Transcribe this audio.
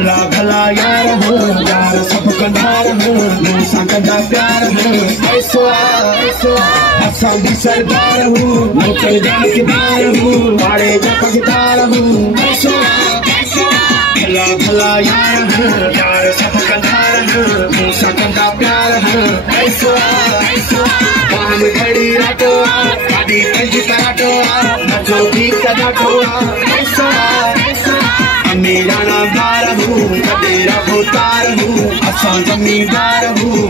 भला भला यार हो, यार सब कंधार हो, मूसा कंधा प्यार हो। ऐसो असां दी सरदार हो, लोकल जागीदार हो, वाड़े जा पगदार हो। ऐसो भला भला यार हो, यार सब कंधार हो, मूसा कंधा प्यार हो। ऐसो पान घड़ी राटो आदि पंज कराटो मजो भी कराटो। ऐसो मेरा नाम दार हूँ, तेरा भूतार हूँ, असां जमींदार हूँ।